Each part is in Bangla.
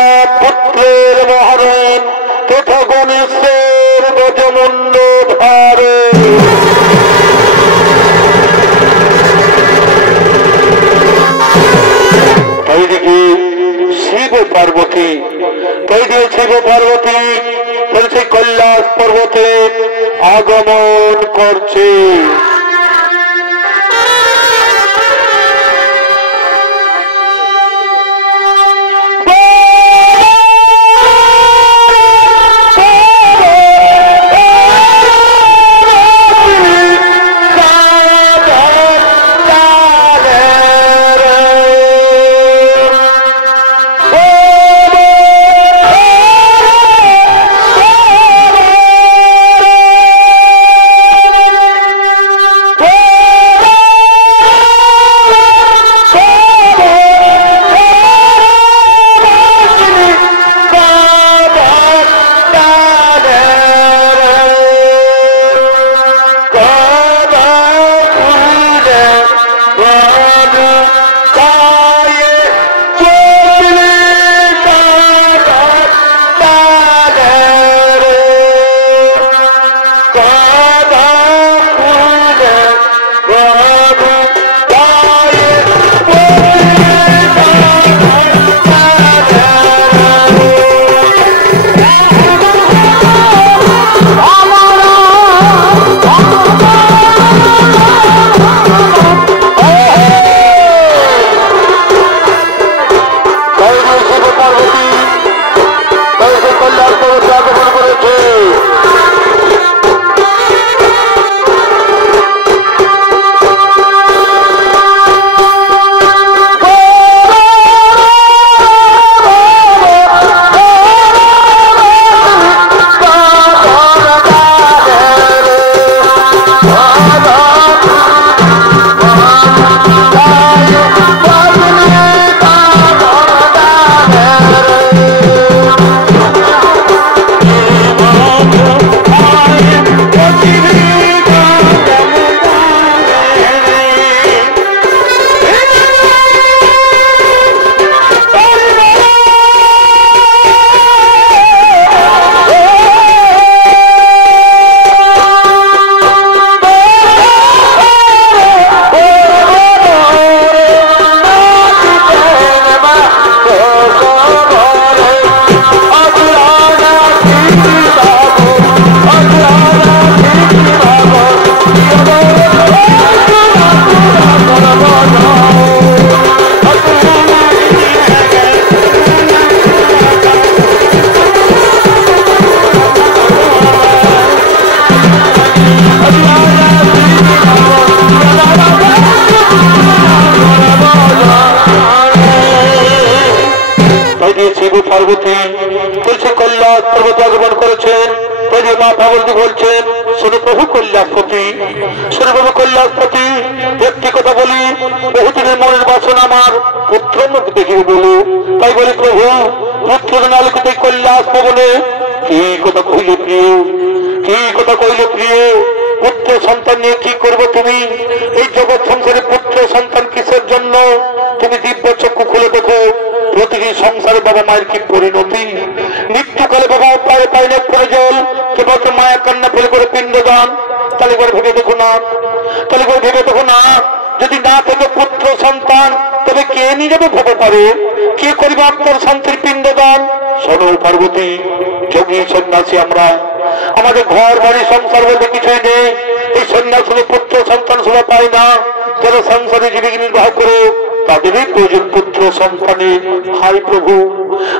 তথা পুত্রের মহারণ তথা গণেশের গজমুণ্ড ধারে। তাই দেখি শিব পার্বতী, তাই দিয়ে শিব পার্বতী সেই কৈলাস পর্বতে আগমন করছে। পার্বতী তুলসী কৈলাস পর্বতে আগমন করেছেন। মা পার্বতী বলছেন, শুধু প্রভু কৈলাসপতি, শুধু প্রভু কৈলাসপতি, একটি কথা বলি, বহুদিনের মনের বাসনা আমার পুত্র মুখ দেখিয়ে বলো। তাই বলি প্রভু, পুত্র আলোকিত কৈলাস ভবনে কি কথা কইলে প্রিয়, কি কথা কইলে প্রিয়, পুত্র সন্তান নিয়ে কি করবো তুমি? এই জগৎ সংসারে পুত্র সন্তান কিসের জন্য? তুমি দিব্য চক্ষু খুলে দেখো, প্রতিদিন সংসারে বাবা মায়ের কি পরিণতি। মৃত্যুকালে বাবা পায়ে পায়ে নেক করে জল, কেবল মায়া কান্না ফেলে করে পিণ্ডদান। তাহলে করে ভেবে দেখো না, তাহলে করে ভেবে দেখো না, যদি না থাকে পুত্র সন্তান তবে কে নিয়ে যাবে ভেবে পারে, কে করবে আপনার শান্তির পিণ্ডদান? শোনো পার্বতী, যোগী সন্ন্যাসী আমরা, আমাদের ঘর বাড়ি সংসার বলতে কিছুই নেই। এই সন্ন্যাস হলে পুত্র সন্তান সবাই পায় না। যারা সংসারে জীবিকা নির্বাহ করে তাদেরই প্রয়োজন পুত্র সন্তানের। হাই প্রভু,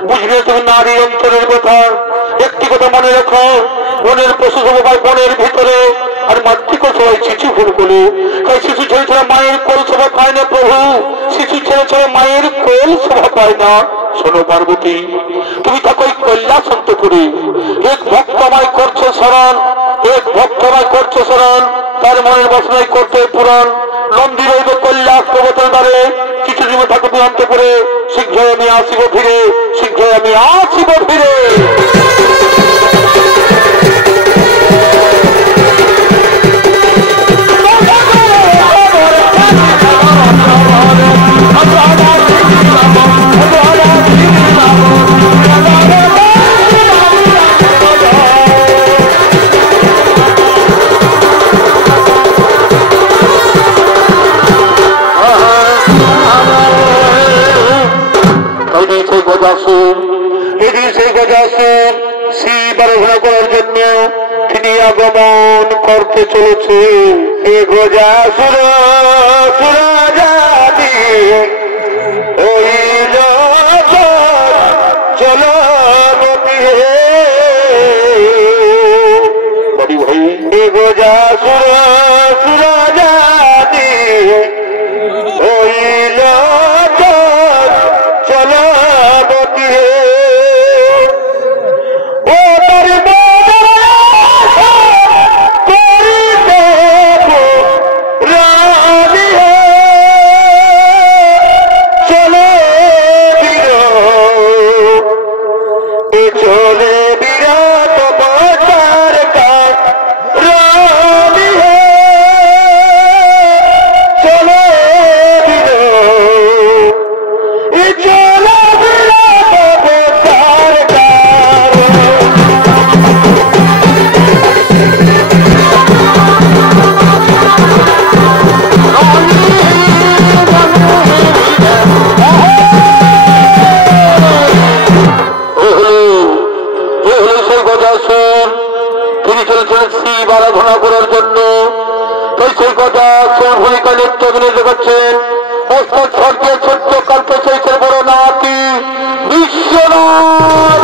বুঝলে তুমি নারী অন্তরের কথা। একটি কথা মনে রাখো, বনের পশু সবাই বনের ভিতরে, আর মাতৃক সবাই শিশু ফুল কোলে। তাই শিশু ছেড়ে ছেড়ে মায়ের কোল শোভা পায় না প্রভু, শিশু ছেড়ে ছেড়ে মায়ের কোল শোভা পায় না। শোনো পার্বতী, তুমি থাকো এই কৈলাস অন্তপুরে। এক ভক্ত আমায় করছে স্মরণ, এক ভক্ত আমায় করছে স্মরণ, তার মনের বাসনায় করতে পূরণ। নন্দী রইব কৈলাস পর্বতের দ্বারে, কিছু জীবন থাকবে অন্তপুরে। শীঘ্রই আমি আসিব ফিরে, শীঘ্রই আমি আসিব ফিরে। গজাসুর। এদিন সেই গজাসুর শিব আরাধনা করার জন্য তিনি আগমন করতে চলেছে। এ গজাসুর সুরাজাতি হইল চলো বড়ি ভাই। এ গজাসুর সুরাজাতি হইল চলো বতি ও চলে বিরাট বাজার কাজ রানী হে চলে চলে বিরাট বাজার কাজ। তিনি চলেছেন শিব আরাধনা করার জন্য। তাই সেই কথা ভূমিকা নৃত্য অভিনয় করছেন স্বর্গের ছোট্ট কালকে সেই বড় নাতি বিশ্বনাথ।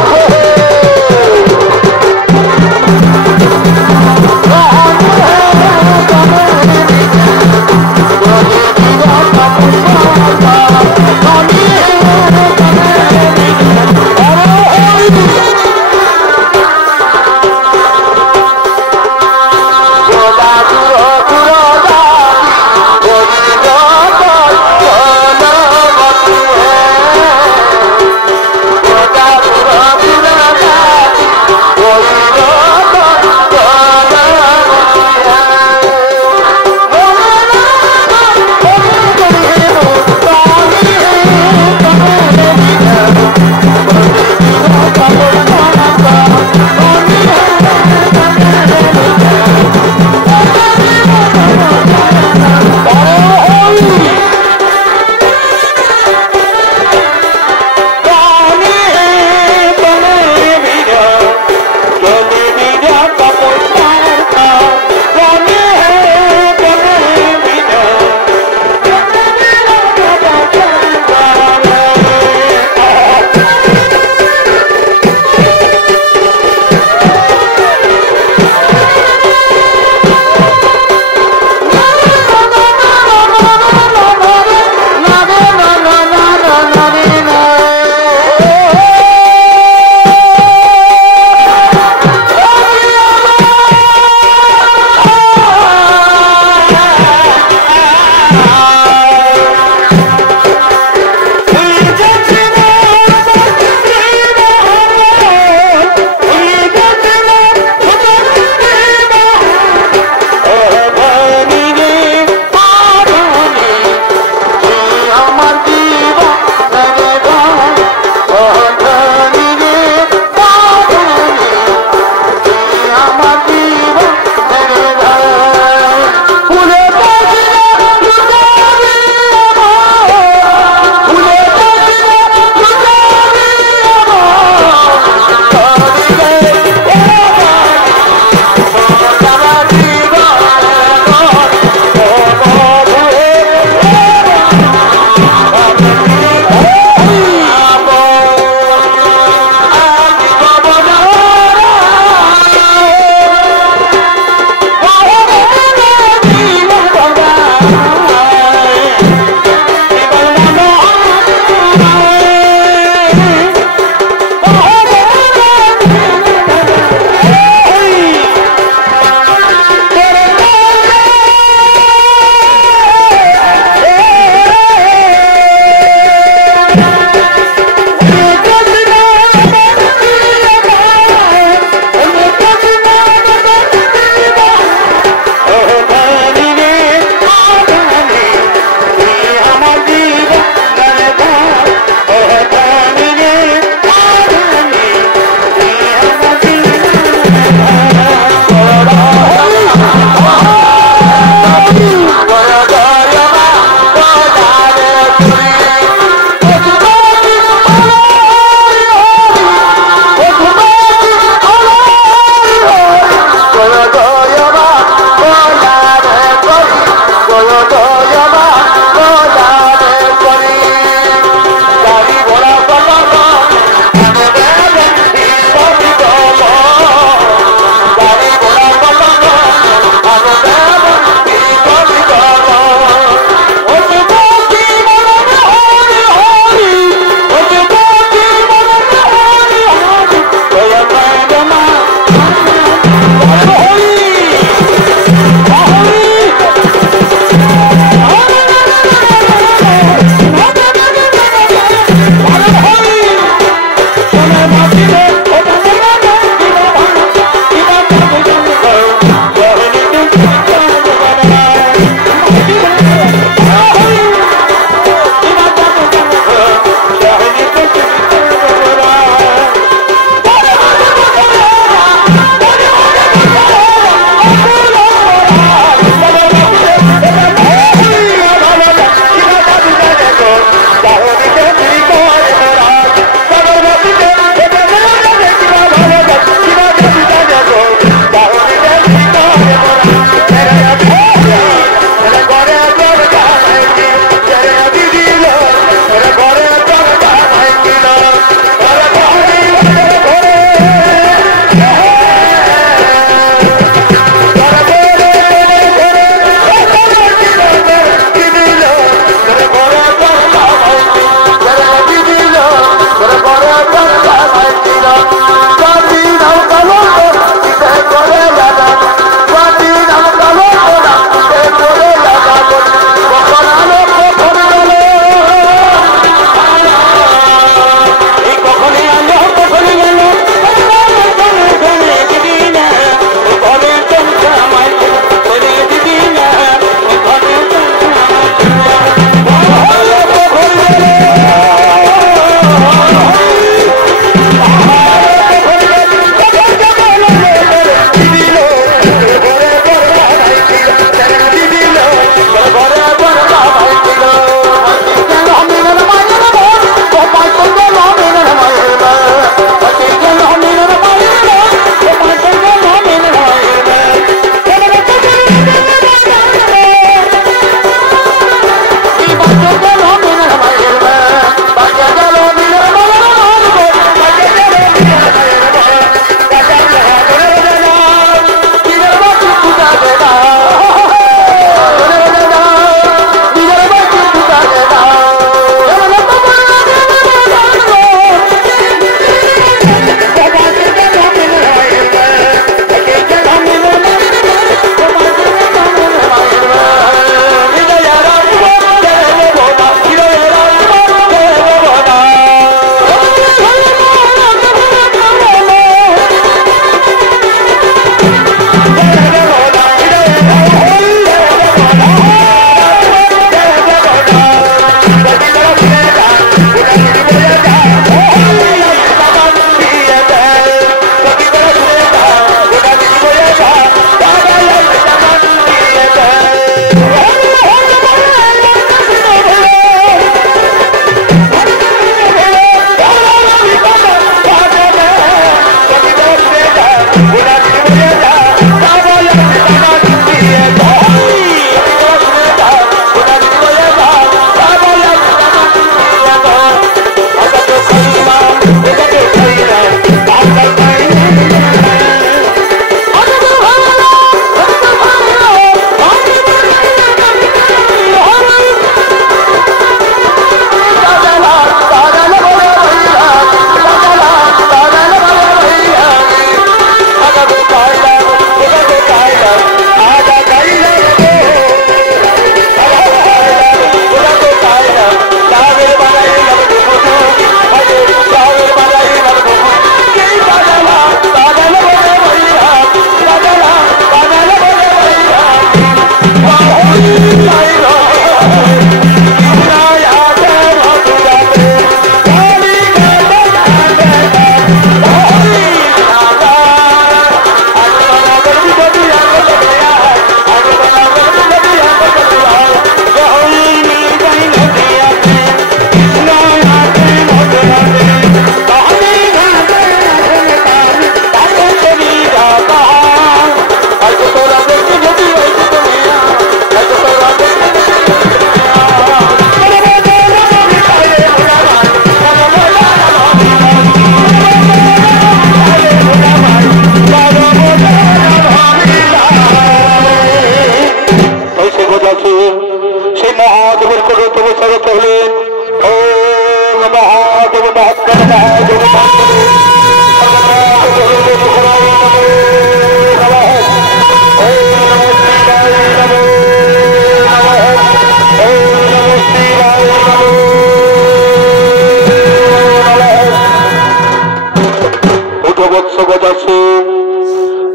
গজাসু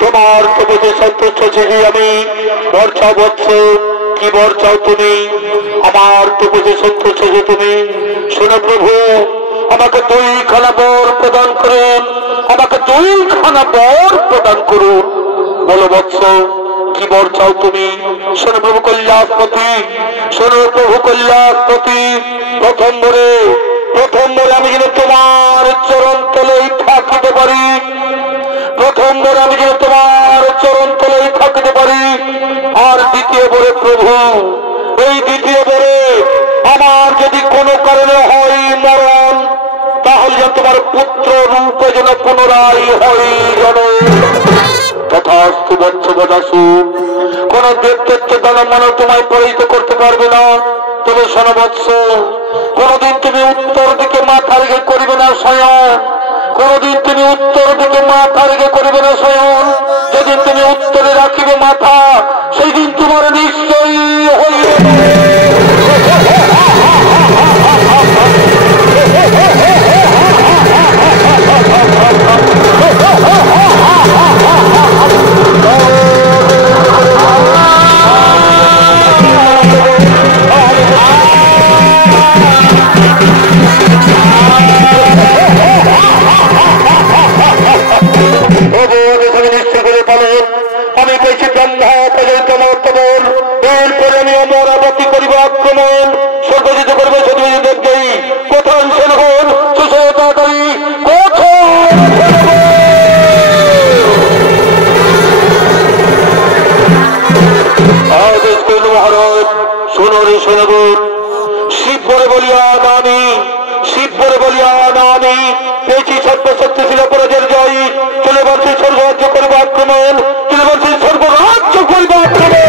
তোমার তপতে সন্তুষ্ট ছিলি আমি। বর চাও বৎস, কি বর চাও তুমি? আমার তপতে সন্তুষ্ট যে তুমি। শোনো প্রভু, আমাকে 2খানা বর প্রদান করুন, আমাকে 2খানা বর প্রদান করুন। বলো বৎস, কি বর চাও তুমি? শোনো প্রভু কল্যাণপতি, শোনো প্রভু কল্যাণপতি। প্রথম বরে আমি যেন তোমার চরণ তলেই থাকিতে পারি। প্রথম বরে আমি যেন তোমার চরণ তলেই থাকিতে পারি। আর দ্বিতীয় বরে প্রভু, এই দ্বিতীয় বরে আমার যদি কোনো কারণে হয় মরণ, তাহলে যেন তোমার পুত্র রূপে যেন পুনরায় হয় যেন তথাস্তু বৎস বদাসু। কোন দেবদত্ত দানব মানব তোমায় পরাজিত করতে পারবে না। তবে শোনো বৎস, কোনদিন তুমি উত্তর দিকে মাথা রেখে করিবে না শয়ন। কোনদিন তুমি উত্তর দিকে মাথা রেখে করিবে না শয়ন। যেদিন তুমি উত্তরে রাখিবে মাথা, সেই দিন তোমার নিশ্চয়ই হইবে। আমি পেয়েছি ব্রহ্মা পর্যন্ত মর্তবন। এরপরে আমি অমরাবতী করিব আক্রমণ। স্বর্গজিত করবে সত্যি দেবী। কোথায় সেনগণ সুসতারি, কোথায় আদেশ করল মহারাজ। শোনো রে সেনগণ, শিব বলে বলিয়া নামি, শিব বলে বলিয়া নামি পেয়েছি সর্বশক্তিশীল পরাজয়ের জয়। চলে বলছি স্বর্গরাজ্য করবো আক্রমণ, চলে বলছি স্বর্গরাজ্য করবো আক্রমণ।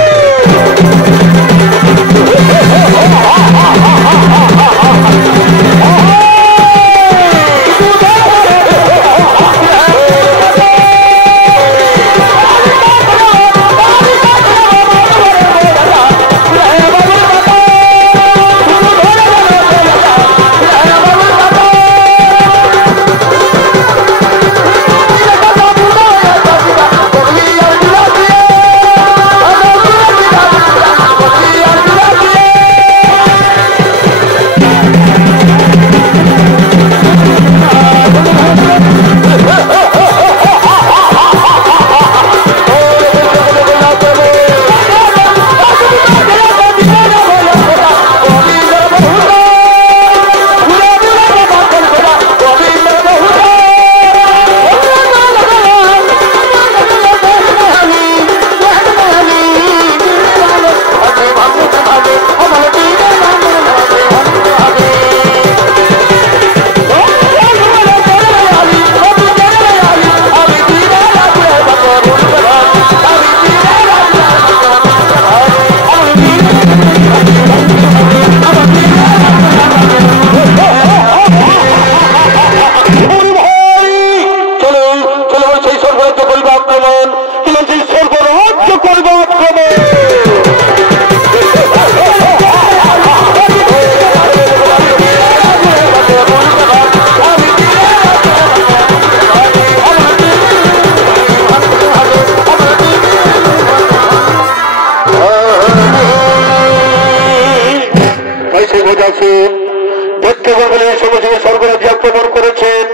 স্বর্গরাজ্য আক্রমণ করেছেন।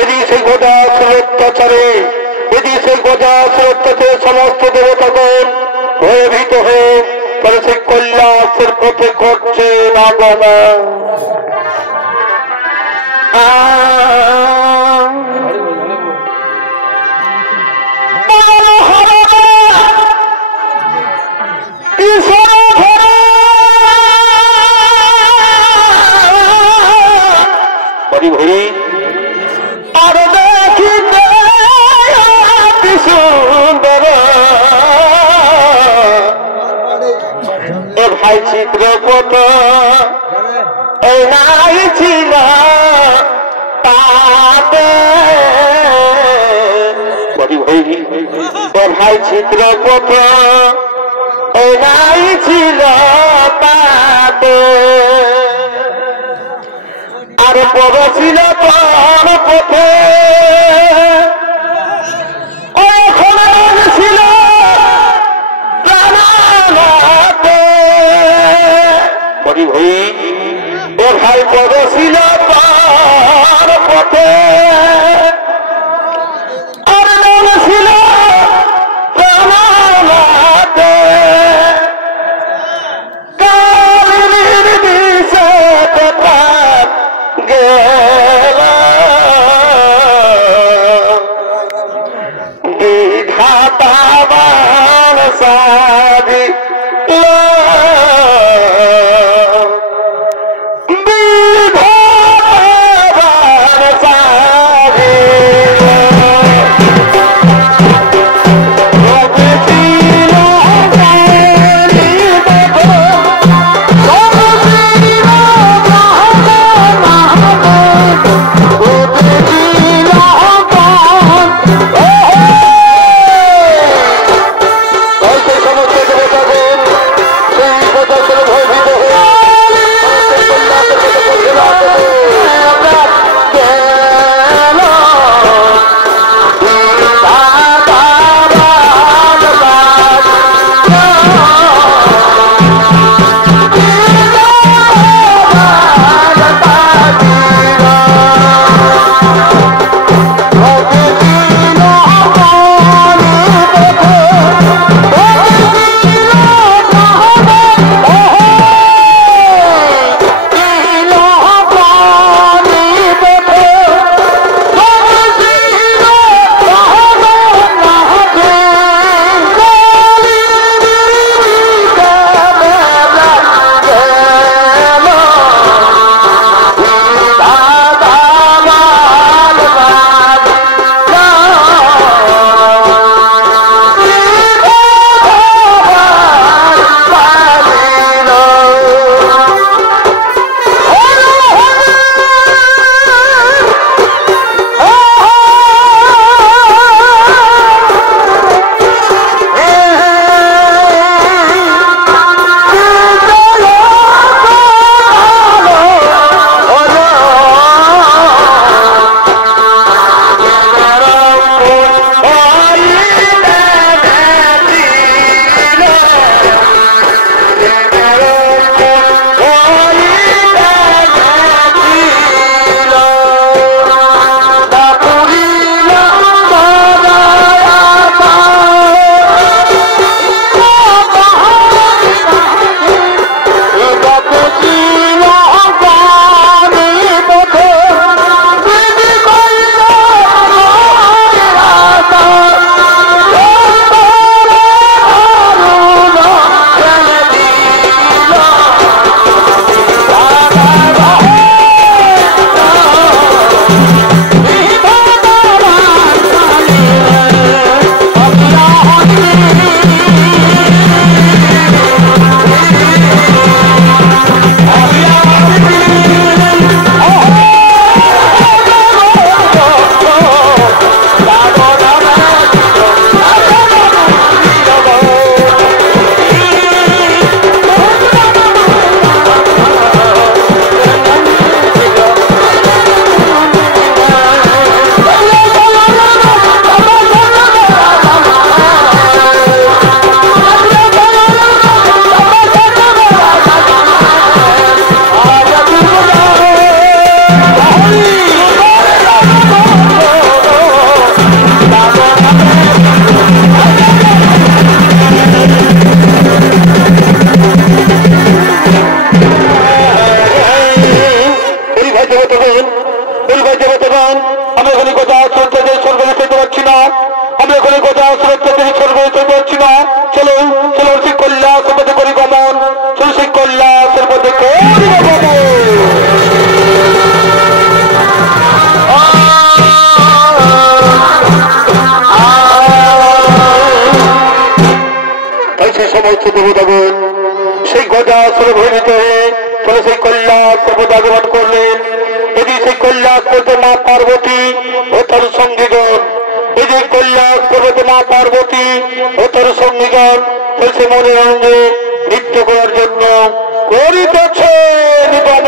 এদিকে সেই গদাসুর অত্যাচারে, এদিকে সেই গদাসুর অত্যাচারে সমস্ত দেবতাগণ ভয়ভীত হয়ে তারা সেই কৈলাসের পথে করছেন আগমন। আর দেখিতে সুন্দর এ ভাই চিত্রপট এই নাই ছিল তাতে এ ভাই চিত্রপট এই নাই ছিল তাতে আর বড় ছিল তোর পথে কৈলাসের ভূমিতে হয়ে চলে সেই কৈলাস পর্বত আগমন করলেন। এদিকে সেই কৈলাস পর্বতে মা পার্বতী ও তার সঙ্গীগণ, এদিকে কৈলাস পর্বতে মা পার্বতী ও তার সঙ্গীগণ চলছে মনের অঙ্গে নৃত্য করার জন্য করিতেছে নিগম।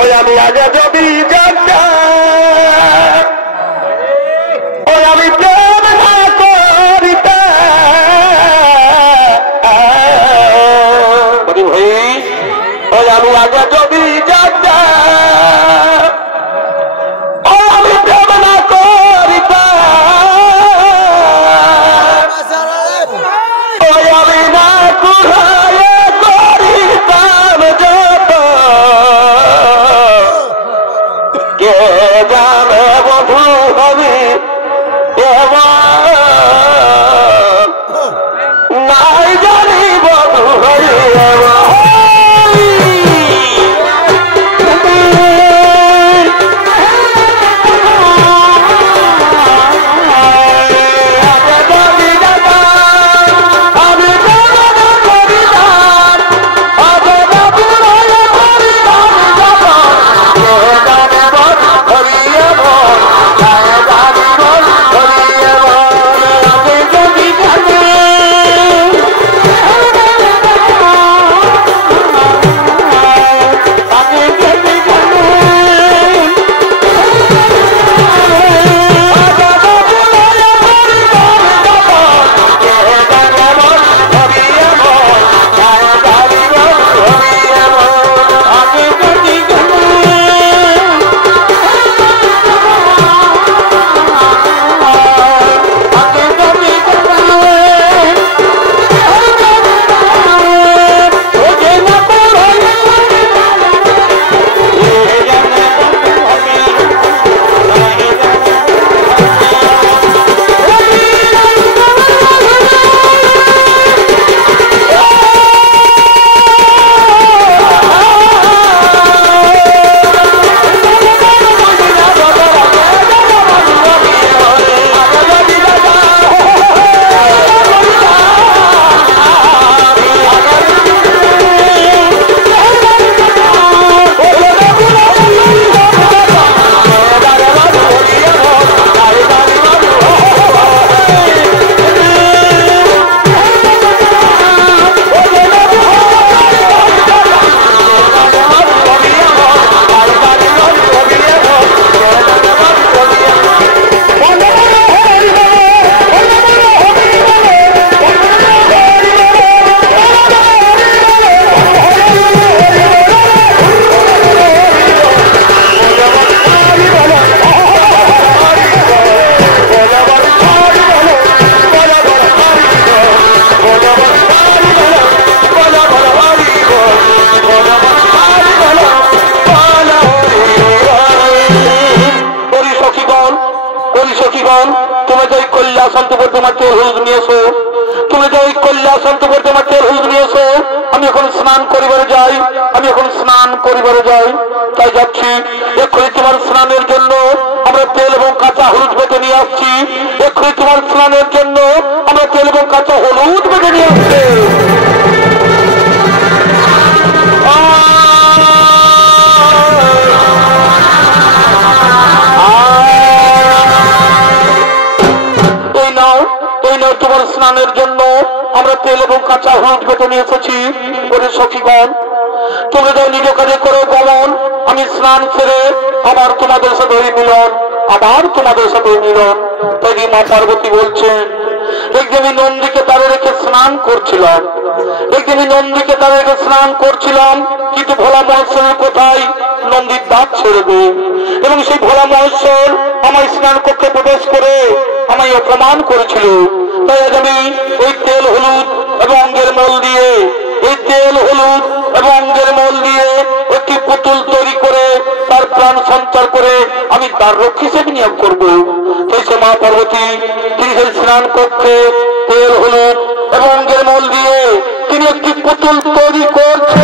ওই আমি আগে যদি জানতাম, ওই আমি প্রেম না করিতাম, ভাই ওই আমি আগে যদি জানতাম, ওই আমি প্রেম না করিতাম, ওই আমি না কুড়াইয়ে করিতাম যত, কে জানে বধু হবি নাই জানি বধু হবি আমি এখন স্নান করিবারে যাই, আমি এখন স্নান করিবারে যাই, তাই যাচ্ছি। এক্ষুনি তোমার স্নানের জন্য আমরা তেল এবং কাঁচা হলুদ বেটে নিয়ে আসছি। এক্ষুনি তোমার স্নানের জন্য আমরা তেল এবং কাঁচা হলুদ বেটে নিয়ে আসছি। তোমার স্নানের জন্য আমরা তেল এবং কাঁচা হলুদ বেটে নিয়ে এসেছি। ওরে সখীগণ, তুমি যাও নিজ কাজে করো গমন, আমি স্নান সেরে আবার তোমাদের সাথে মিলন, আবার তোমাদের সাথে মিলন। তাই মা পার্বতী বলছেন, একদিন আমি নন্দীকে তারে রেখে স্নান করছিলাম, একদিন নন্দীকে তারে রেখে স্নান করছিলাম, কিন্তু ভোলা মহেশ্বরের কোথায় নন্দীর দাঁত ছেড়ে দেয় এবং সেই ভোলা মহেশ্বর আমার স্নান কক্ষে প্রবেশ করে আমায় অপমান করেছিল। তাই আজ আমি এই তেল হলুদ এবং অঙ্গের মল দিয়ে, এই তেল হলুদ এবং অঙ্গের মল দিয়ে একটি পুতুল তৈরি করে তার প্রাণ সঞ্চার করে আমি তার রক্ষী হিসেবে নিয়োগ করবো। সেই সে মা পার্বতী তিনি সেই স্নান কক্ষে তেল হলুদ এবং অঙ্গের মল দিয়ে তিনি একটি পুতুল তৈরি করছে।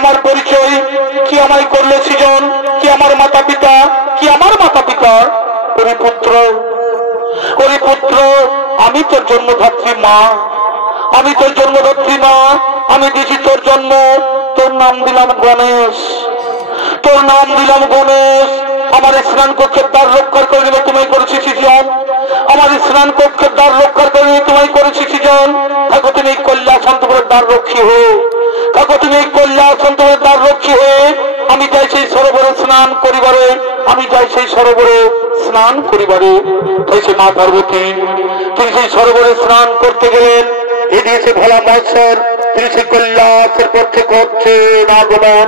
আমার পরিচয়, কি আমায় করলো সৃজন, কি আমার মাতা পিতা, কি আমার মাতা পিতা। ওরে পুত্র, ওরে পুত্র, আমি তোর জন্মদাত্রী মা, আমি তোর জন্মদাত্রী মা, আমি দিয়েছি তোর জন্ম, তোর নাম দিলাম গণেশ, তোর নাম দিলাম গণেশ। আমার স্নান কক্ষের দ্বার রক্ষার করে নিলে তোমায় করেছি সৃজন, আমার স্নান কক্ষের দ্বার রক্ষার করে নিলে তোমায় করেছি সৃজন। থাকো তুমি কৈলাসন্তপুরের দ্বার রক্ষী হয়ে, থাকো তুমি কৈলাসন্তপুরের দ্বার রক্ষী হয়ে। আমি যাই সেই সরোবরে স্নান করিবারে, আমি যাই সেই সরোবরে স্নান করিবারে। তাই সে মা পার্বতী তিনি সেই সরোবরে স্নান করতে গেলেন। এদিকে ভোলা মহেশ্বর তিনি সে কৈলাসের পথে করছে আগমন,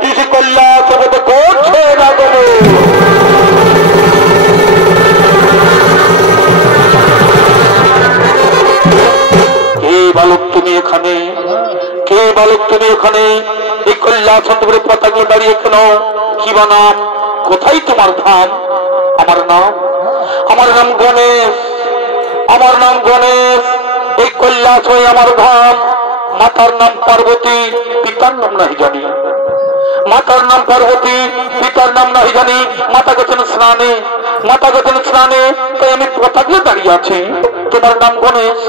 তিনি সে কৈলাসের পথে করছে আগমন। কে বালক তুমি এখানে, কে বালক তুমি এখানে? এই কৈলাসন্তপুরের পতাকাগুলো দাঁড়িয়ে কেন? কি বা নাম? কোথায় তোমার ধাম? আমার নাম, আমার নাম গণেশ, আমার নাম গণেশ। এই কৈলাস হয়ে আমার ধাম। মাতার নাম পার্বতী, পিতার নাম নাহি জানি, মাতার নাম পার্বতী, পিতার নাম নাহি জানি। মাতা গেছেন স্নানে, মাতা গেছেন স্নানে, তাই আমি পতাকাগুলো দাঁড়িয়ে আছি। তোমার নাম গণেশ,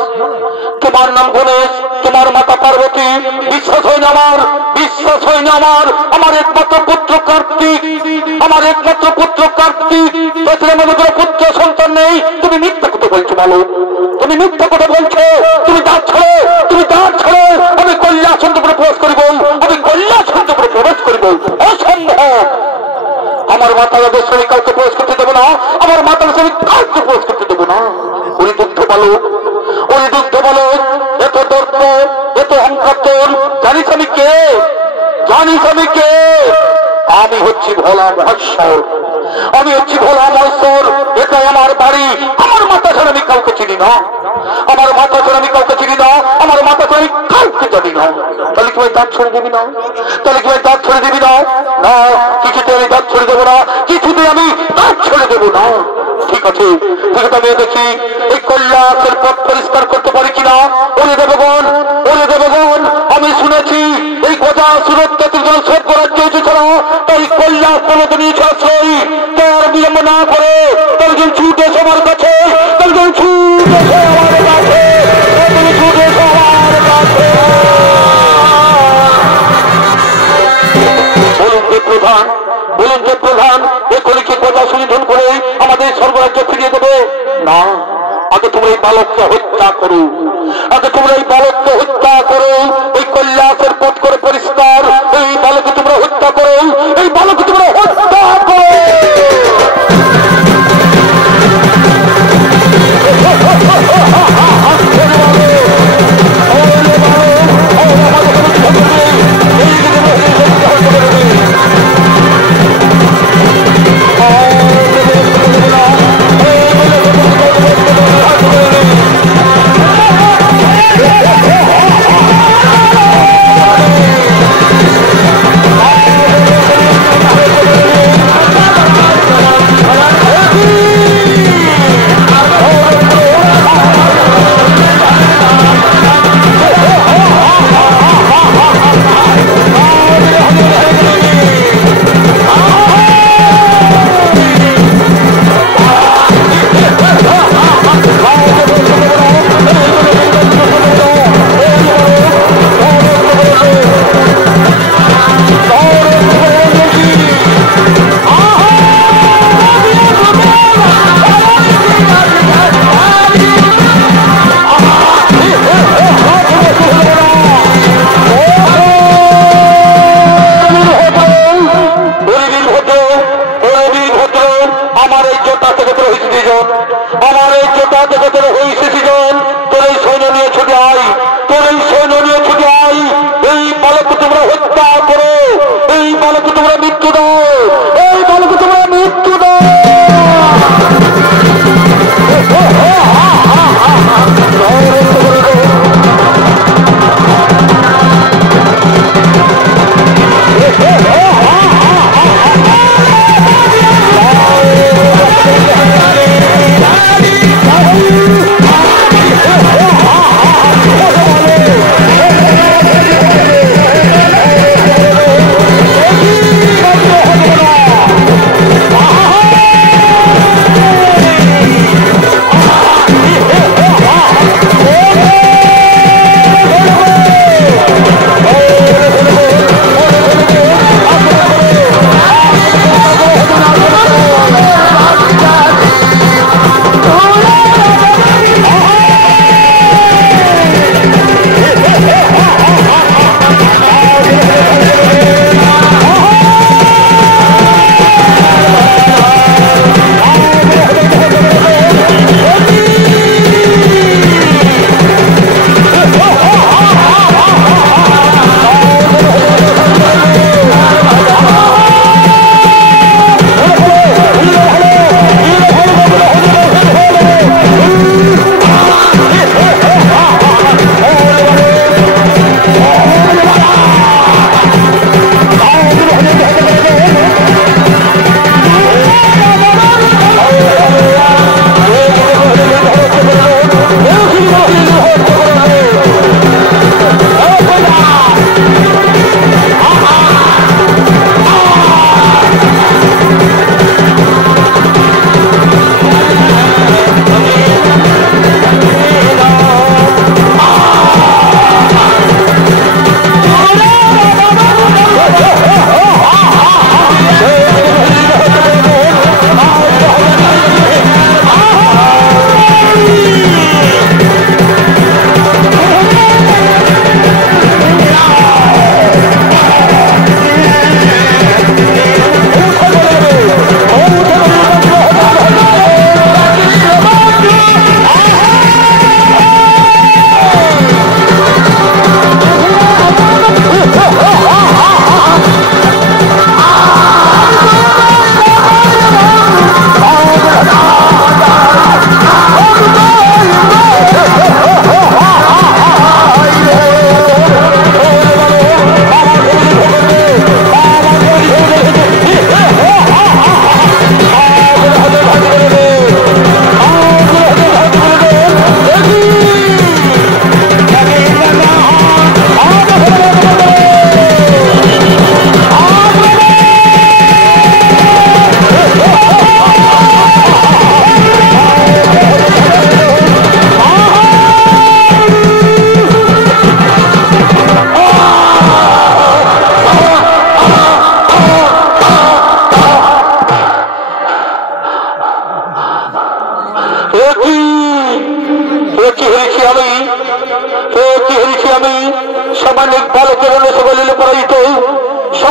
তোমার নাম গণেশ, তোমার মাতা পার্বতী। বিশ্বাস হয় না আমার, বিশ্বাস হয় না আমার। আমার একমাত্র পুত্র কার্তিক, আমার একমাত্র পুত্র কার্তিক। আমাদের পুত্র সন্তান নেই। তুমি মিথ্যা কথা বলছো বলো, তুমি মিথ্যা কথা বলছো। তুমি দাঁত ছাড়ো, তুমি দাঁত ছাড়ো। আমি কৈলাসন্তপুরে প্রবেশ করিব, আমি কৈলাসন্তপুরে প্রবেশ করিব। অসম্ভব। আমার মাতার আদেশ আমি কাউকে প্রবেশ করতে দেবো না, আমার মাতার আমি কাউকে প্রবেশ করতে দেবো না। ওই দুগ্ধ বলো, ওই দুগ্ধ বলো। এত দর্প, এত অহংকার তোর। জানিস আমি কে? জানিস আমি কে? আমি হচ্ছি ভোলা মহেশ্বর, আমি হচ্ছি ভোলা মহেশ্বর। এটাই আমার বাড়ি। আমার মাতা ছাড়া আমি কাউকে চিনি না, আমার মাতা ছাড়া আমি কাউকে চিনি না, আমার মাতা ছাড়া আমি কাউকে জানি না। তাহলে কি ভাই দাঁত ছড়ে দিবি না? তাহলে কি ভাই দাঁত ছড়ে দিবি না? না, কিছুতে আমি দাঁত ছড়ে দেবো না, কিছুতে আমি দাঁত ছড়ে দেবো না। ঠিক আছে, ঠিক আছে, আমি দেখি এই কৈলাসের পথ পরিষ্কার করতে পারি কিনা। ওরে দেবগণ, ওরে দেবগণ, আমি শুনেছি এই গজা সুরক্ষিত সর্ব রাজ্য এসেছিল, তাই কৈলাস পর্বত নিয়েছে আশ্রয়। তার বিলম্ব না করে তার ছুটে এসে আমার কাছে, তার ছুটে এসে আমার কাছে, তুমি ছুটে এসে আমার কাছে। বলুন যে প্রধান, বলুন যে প্রধান, এখনই কি গজা সুনিধন করে আমাদের সর্বরাজ্য ফিরিয়ে দেবে? না, আগে তোমরা এই বালককে হত্যা করো, আগে তোমরা এই বালককে হত্যা করো। এই কৈলাসের পথ করে পরিষ্কার, এই বালককে তোমরা হত্যা করো, এই বালককে তোমরা হত্যা করো।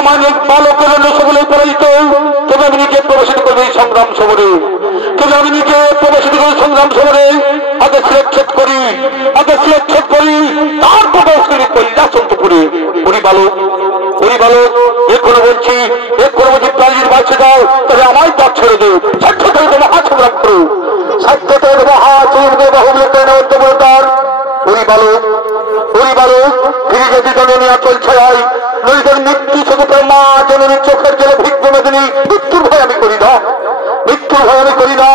অমানিক বালকের জন্য সকলে পরাজিত, তবে আমি নিজে প্রবেশিত করবো এই সংগ্রাম সমরে, তবে আমি নিজে প্রবেশিত করি সংগ্রাম সমরে। আগে শিরচ্ছেদ করি, আগে শিরচ্ছেদ করি, তারপর প্রবেশ করি কৈলাসন্তপুরে। ওরি বালক, ওরি বালক, এখনো বলছি, এখনো বলছি প্রাণীর বাঁচে দাও, তবে আমায় পথ ছেড়ে দেব। সাক্ষাৎ মহাসংগ্রাম করো, সাক্ষাৎ মহাসংগ্রাম বাহুল্যতার। ওরি বালক, ওরি বালক, ফিরে যদি জননী আচল ছড়াই, নইদের মৃত্যু চোখে মা জননীর চোখের জলে ভিক্ষু মেদিনী। মৃত্যুর ভয় আমি করি না, মৃত্যুর ভয় আমি করি না।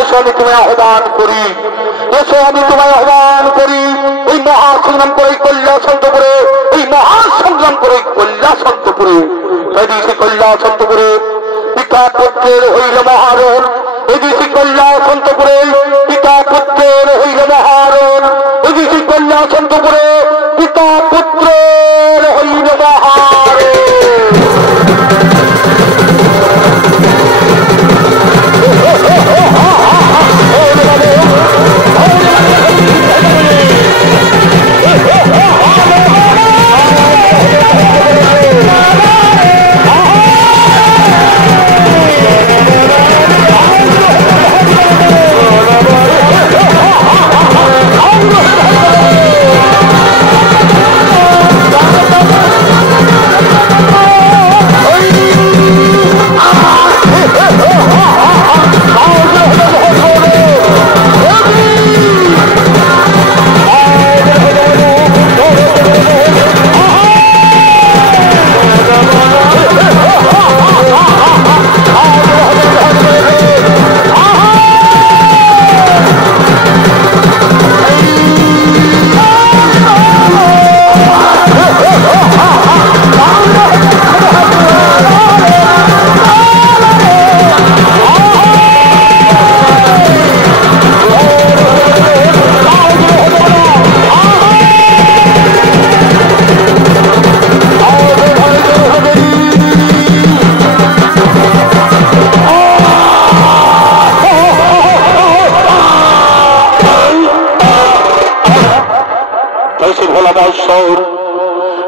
এসো আমি তোমায় আহ্বান করি, এসো আমি তোমায় আহ্বান করি। এই মহাসংগ্রাম করে কৈলাসন্তপুরে, এই মহাসংগ্রাম করে কৈলাসন্তপুরে। তাই দিয়েছি কৈলাসন্তপুরে পিতা পুত্রের হইল মহারণ, এদিকে কৈলাসন্তপুরে পিতা পুত্রের হইল মহারণ, এদিকে কৈলাসন্তপুরে পিতা পুত্রের হইল মহারণ।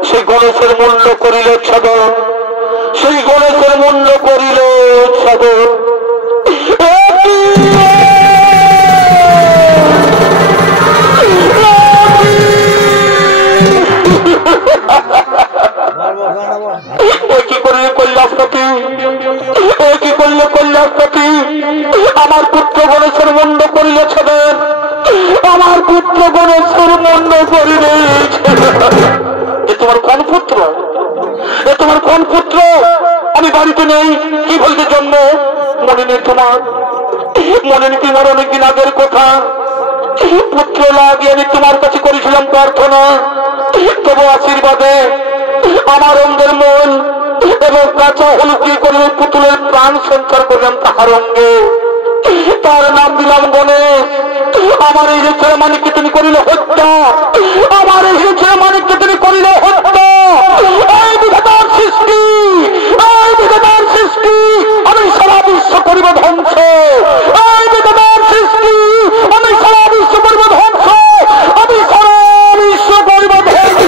সেই গণেশের মূল্য করিল সাধন, সেই গণেশের মূল্য করিল সাধন। কি করলে কৈলাসপতি, কি করলে কৈলাসপতি? আমার পুত্র গণেশের মূল্য করিল সাধন, আমার পুত্র গণেশের মূল্য করিল। এ তোমার কোন পুত্র, এ তোমার কোন পুত্র? আমি বাড়িতে নেই, কি বলতে জন্ম? মনে নেই তোমার, মনে নেই তোমার অনেকদিন আগের কথা? পুত্র লাগে আমি তোমার কাছে করেছিলাম প্রার্থনা, তবু আশীর্বাদে আমার অঙ্গের মন এবং কাঁচা হলুদ করে পুতুলের প্রাণ সঞ্চার করলাম তাহার অঙ্গে। তার নাম দিলাম গণেশ। আমার এই যে ছেলে মানিককে তিনি করিল হত্যা, আমার এই যে ছেলে মানিককে তিনি করিল হত্যা। এই বিধাতার সৃষ্টি, এই বিধাতার সৃষ্টি, আমি সারা বিশ্ব করিব ধ্বংস। এই বিধাতার সৃষ্টি, আমি সারা বিশ্ব করিব ধ্বংস, আমি সারা বিশ্ব করিব ধ্বংস।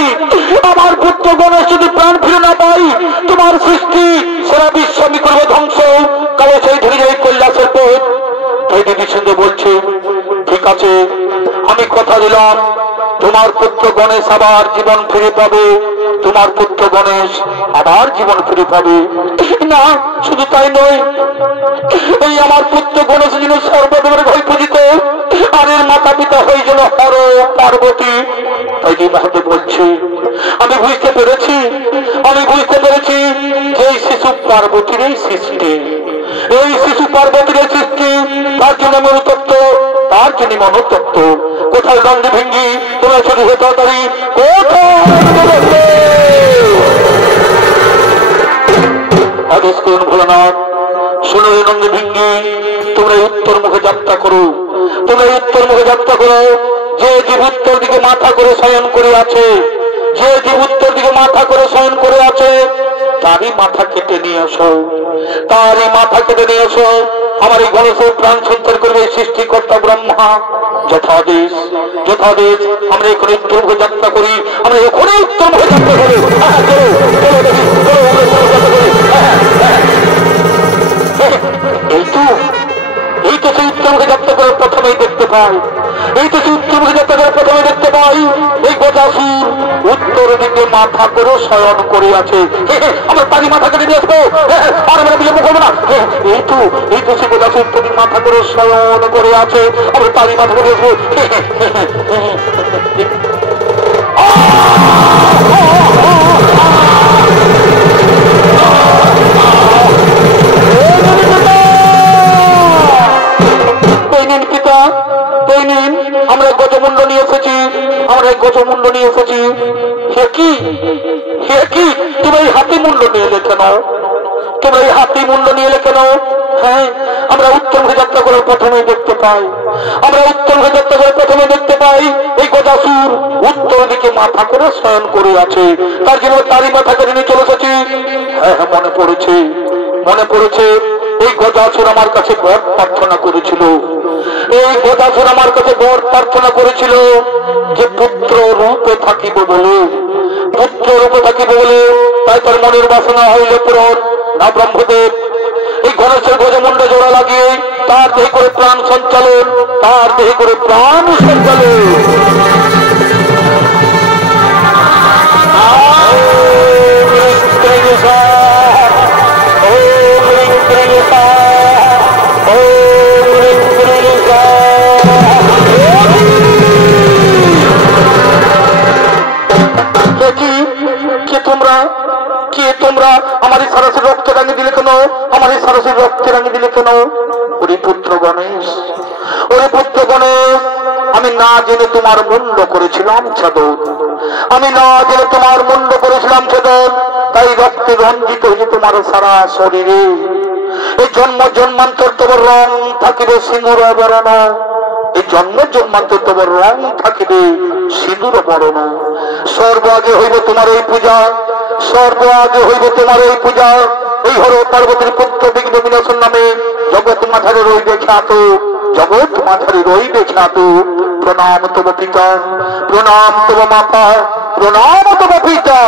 পাই, আমার পুত্র গণেশ যদি প্রাণ ফিরে না পাই, তোমার সৃষ্টি সারা বিশ্ব আমি করবো ধ্বংস, কালো সেই ধরে যাই কৈলাসের পথ। তাই দেবী সিন্ধু বলছে, ঠিক আছে, আমি কথা দিলাম তোমার পুত্র গণেশ আবার জীবন ফিরে পাবে, তোমার পুত্র গণেশ আবার জীবন ফিরে পাবে। না, শুধু তাই নয়, এই আমার পুত্র গণেশ যেন সর্বদেবের ভয় পূজিত, আর এর মাতা পিতা হয়ে যেন হর পার্বতী। তাই যে মহাদেব বলছে, আমি বুঝতে পেরেছি যে এই শিশু পার্বতীর এই সৃষ্টি, এই শিশু পার্বতীর এই সৃষ্টি, তার জন্য মনুতত্ত্ব, তার জন্য মনোতত্ত্ব। কোথায় নন্দী ভেঙ্গি, তোমরা ছোট তাড়াতাড়ি কোথায় আদেশ করুন ভোলানাথ। শোনো নন্দী ভেঙ্গি, তোমরা উত্তর মুখে যাত্রা করো, তোমরা উত্তর মুখে যাত্রা করো। যে জীব উত্তর দিকে মাথা করে শয়ন করে আছে, যে জীব উত্তর দিকে মাথা করে শয়ন করে আছে, তারই মাথা কেটে নিয়ে আসো, তারই মাথা কেটে নিয়ে আসো। আমার এই গণেশের প্রাণ সঞ্চার করবে সৃষ্টিকর্তা ব্রহ্মা। যথাদেশ যথাদেশ। আমরা এখানে উত্তর মুখে যাত্রা করি, আমরা এখানে উত্তর মুখে যাত্রা করি। এই তো সেই উত্তর মুখে যাত্রা করে প্রথমেই দেখতে পাই, এই তো সেই উত্তর মুখে যাত্রা করে প্রথমে দেখতে পাই এই গজাসুর উত্তর দিকে মাথা করে শয়ন করে আছে। আমার পানি মাথা কেটে নিয়ে আসবো, আর আমরা বিলম্ব করবো না। এই তো সেই গজাসুর উত্তর দিকে মাথা করে শয়ন করে আছে, আমরা পানি মাথা করে আসবো। আমরা গজমুন্ড নিয়ে এসেছি, আমরা গজমুন্ড নিয়ে এসেছি। হে কি তোমরা এই হাতি মুন্ড নিয়ে এলে কেন, তোমরা এই হাতি মুন্ড নিয়ে এলে কেন? হ্যাঁ, আমরা উত্তর মুখে যাত্রা করে প্রথমে দেখতে পাই, আমরা উত্তর মুখে যাত্রা করে প্রথমে দেখতে পাই এই গজাসুর উত্তর দিকে মাথা করে শয়ন করে আছে, তার জন্য তারই মাথা কেটে নিয়ে চলে এসেছি। হ্যাঁ, মনে পড়েছে এই গজাসুর আমার কাছে বর প্রার্থনা করেছিল, এই গজাসুর আমার কাছে বর প্রার্থনা করেছিল যে পুত্র রূপে থাকিব বলে, পুত্র রূপে থাকিব বলে। তাই তার মনের বাসনা হইলে পূরণ না ব্রহ্মদেব এই গণেশের গজমুন্ডে জোড়া লাগিয়ে তার দেহে করে প্রাণ সঞ্চালন, তার দেহে করে প্রাণ সঞ্চালন। তোমরা আমার এই সারসের রক্তে রাঙিয়ে দিলে কেন, আমার এই সারসের রক্তে রাঙিয়ে দিলে কেন? ওরে পুত্র গণেশ, ওরে পুত্র গণেশ, আমি না জেনে তোমার মুন্ড করেছিলাম ছাদন, আমি না জেনে তোমার মুন্ড করেছিলাম ছাদন, তাই রক্তে রঞ্জিত হয়েছে তোমার সারা শরীরে। এই জন্ম জন্মান্তর তোমার রং থাকিবে সিঁদুর বরণ, এই জন্ম জন্মান্তর তোমার রং থাকিবে সিঁদুর বরণ। সর্ব আগে হইবে তোমার এই পূজা, সর্ব আগে হইবে তোমার এই পূজা। এই হর পার্বতীর পুত্র বিঘ্ন বিনাশন নামে জগৎ মাথারে রইবে খ্যাত, জগৎ মাথারে রইবে খ্যাত। প্রণাম তব পিতা, প্রণাম তব মাতা, প্রণাম তব পিতা।